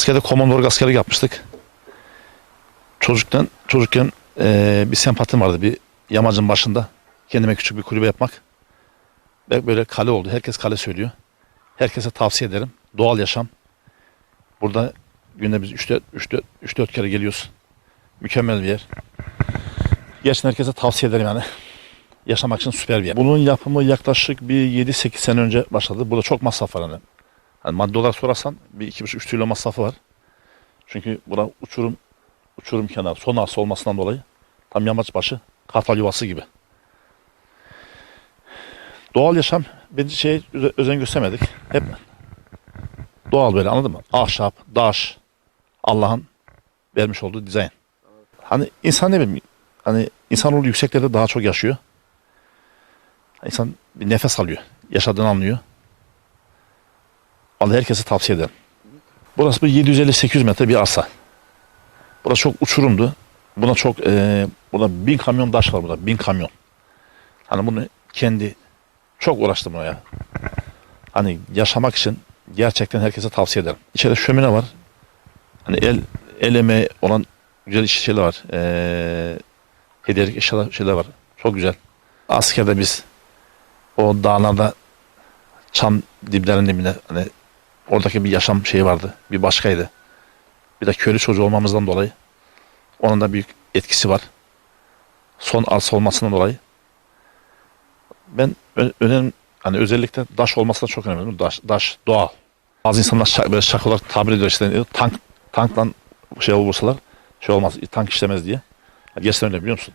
Askerde komandorluk askerlik yapmıştık. Çocuktan çocukken eee, bir sempatim vardı bir yamacın başında. Kendime küçük bir kulübe yapmak. Böyle kale oldu. Herkes kale söylüyor. Herkese tavsiye ederim. Doğal yaşam. Burada günde biz 3-4 3-4 3-4 kere geliyoruz. Mükemmel bir yer. Gerçekten herkese tavsiye ederim yani. Yaşamak için süper bir yer. Bunun yapımı yaklaşık bir 7-8 sene önce başladı. Burada çok masraf var hani. Hani maddi olarak sorarsan bir 2,5-3 trilyon masrafı var. Çünkü bura uçurum uçurum kenarı son arsa olmasından dolayı tam yamaç başı kartal yuvası gibi. Doğal yaşam bence şey öze- özen göstermedik. Hep doğal böyle anladın mı? Ahşap, daş, Allah'ın vermiş olduğu dizayn. Hani insan ne bileyim hani insanoğlu yükseklerde daha çok yaşıyor. İnsan bir nefes alıyor. Yaşadığını anlıyor. Vallahi herkese tavsiye ederim. Burası bir 750-800 metre bir arsa. Burası çok uçurumdu. Buna çok e, burada bin kamyon taş var burada. Bin kamyon. Hani bunu kendi çok uğraştım buna ya. Hani yaşamak için gerçekten herkese tavsiye ederim. İçeride şömine var. Hani el el emeği olan güzel şeyler var. Ee, hediyelik eşyalar şeyler var. Çok güzel. Askerde biz o dağlarda çam diplerinin dibinde hani oradaki bir yaşam şeyi vardı. Bir başkaydı. Bir de köylü çocuğu olmamızdan dolayı onun da büyük etkisi var. Son arsa olmasından dolayı. Ben önemli hani özellikle daş olması da çok önemli. Daş, daş doğal. Bazı insanlar şak, böyle şaka olarak tabir ediyor işte tank tankla şey vursalar şey olmaz tank işlemez diye. Ya gerçekten öyle biliyor musun?